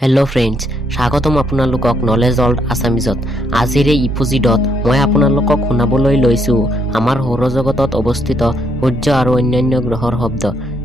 Hello' friends, স্বাগতম আপোনালোকক knowledge old আছামিজত। আজিৰ এই ইপিছ'ডত মই আপোনালোকক শুনাবলৈ লৈছোঁ আমাৰ সৌৰজগতত অৱস্থিত সূৰ্য আৰু অন্যান্য গ্ৰহৰ শব্দ।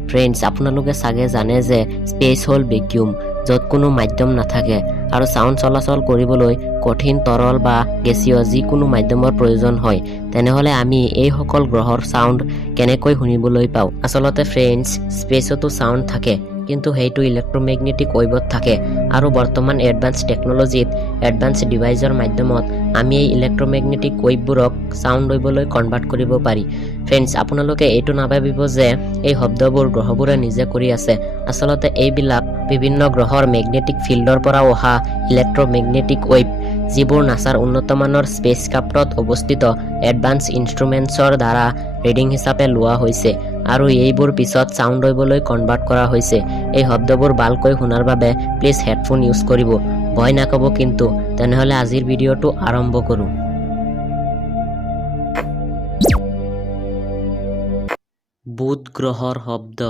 ফ্ৰেণ্ডছ, আপোনালোকে চাগে জানে যে স্পেচ হ'ল ভেকিউম, য'ত কোনো মাধ্যম নাথাকে আৰু চাউণ্ড চলাচল কৰিবলৈ কঠিন তৰল বা গেছীয় যিকোনো মাধ্যমৰ প্ৰয়োজন হয়। তেনেহ'লে আমি এইসকল গ্ৰহৰ চাউণ্ড কেনেকৈ শুনিবলৈ পাওঁ? আচলতে ফ্ৰেণ্ডছ, স্পেচতো চাউণ্ড থাকে, কিন্তু সেইটো ইলেক্ট্ৰমেগনেটিক ৱেভত থাকে আৰু বৰ্তমান এডভান্স টেকন'লজিত এডভান্স ডিভাইচৰ মাধ্যমত আমি এই ইলেক্ট্ৰমেগনেটিক ৱেভবোৰক চাউণ্ড ৱেভলৈ কনভাৰ্ট কৰিব পাৰি। ফ্ৰেণ্ডছ, আপোনালোকে এইটো নাভাবিব যে এই শব্দবোৰ গ্ৰহবোৰে নিজে কৰি আছে। আচলতে এইবিলাক বিভিন্ন গ্ৰহৰ মেগনেটিক ফিল্ডৰ পৰা অহা ইলেক্ট্ৰমেগনেটিক ৱেভ, যিবোৰ নাছাৰ উন্নতমানৰ স্পেচক্ৰাফ্টত অৱস্থিত এডভান্স ইনষ্ট্ৰুমেণ্টছৰ দ্বাৰা ৰিডিং হিচাপে লোৱা হৈছে আৰু এইবোৰ পিছত চাউণ্ড ৱেভলৈ কনভাৰ্ট কৰা হৈছে। এই শব্দবোৰ ভালকৈ শুনাৰ বাবে প্লিজ হেডফোন ইউজ কৰিব। ভয় নাখাব কিন্তু। তেনেহ'লে আজিৰ ভিডিঅ'টো আৰম্ভ কৰোঁ। বুধ গ্ৰহৰ শব্দ।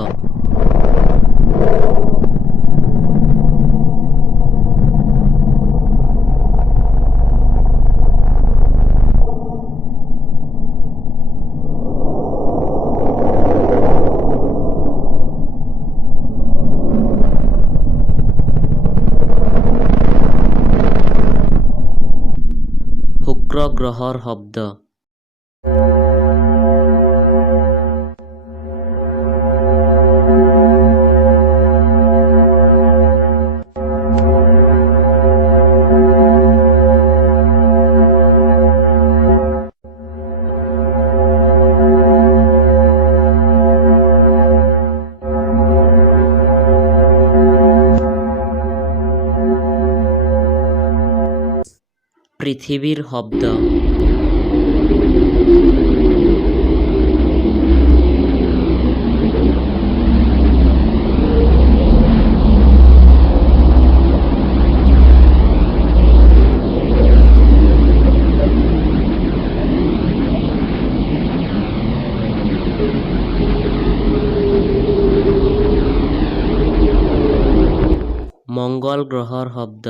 শুক্ৰ গ্ৰহৰ শব্দ। পৃথিৱীৰ শব্দ। মংগল গ্ৰহৰ শব্দ।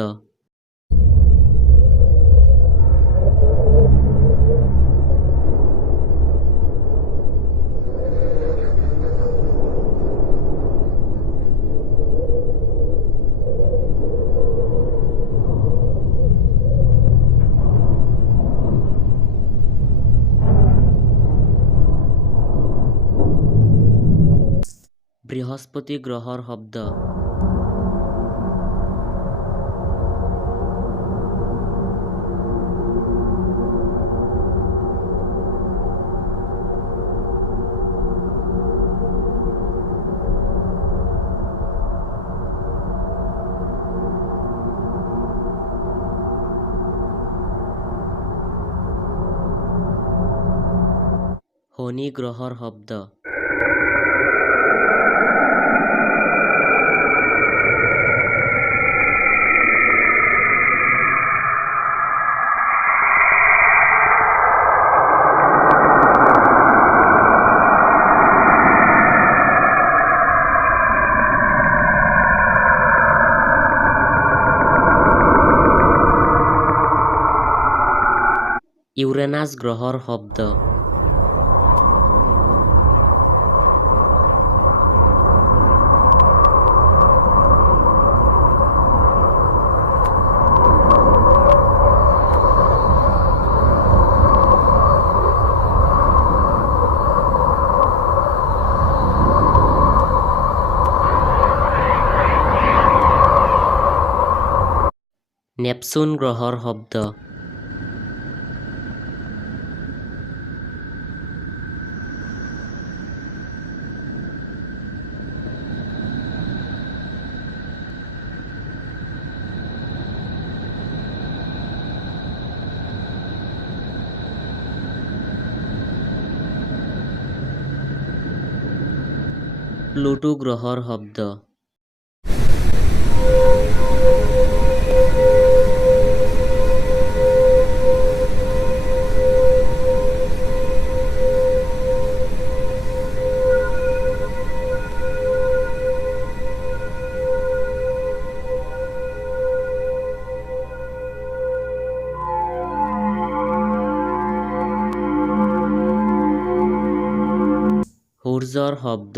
বৃহস্পতি গ্ৰহৰ শব্দ। শনি গ্ৰহৰ শব্দ। ইউৰেনাছ গ্ৰহৰ শব্দ। নেপচুন গ্ৰহৰ শব্দ। প্লুটো গ্ৰহৰ শব্দ। সূৰ্যৰ শব্দ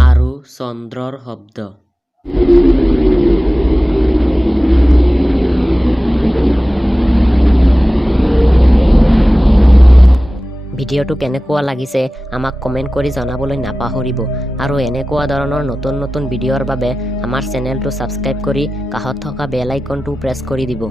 আৰু চন্দ্ৰৰ শব্দ ভিডিঅ'টো কেনেকুৱা লাগিছে আমাক কমেণ্ট কৰি জনাবলৈ নাপাহৰিব আৰু এনেকুৱা ধৰণৰ নতুন নতুন ভিডিঅ'ৰ বাবে আমাৰ চেনেলটো ছাবস্ক্ৰাইব কৰি কাষত থকা বেল আইকনটো প্ৰেছ কৰি দিব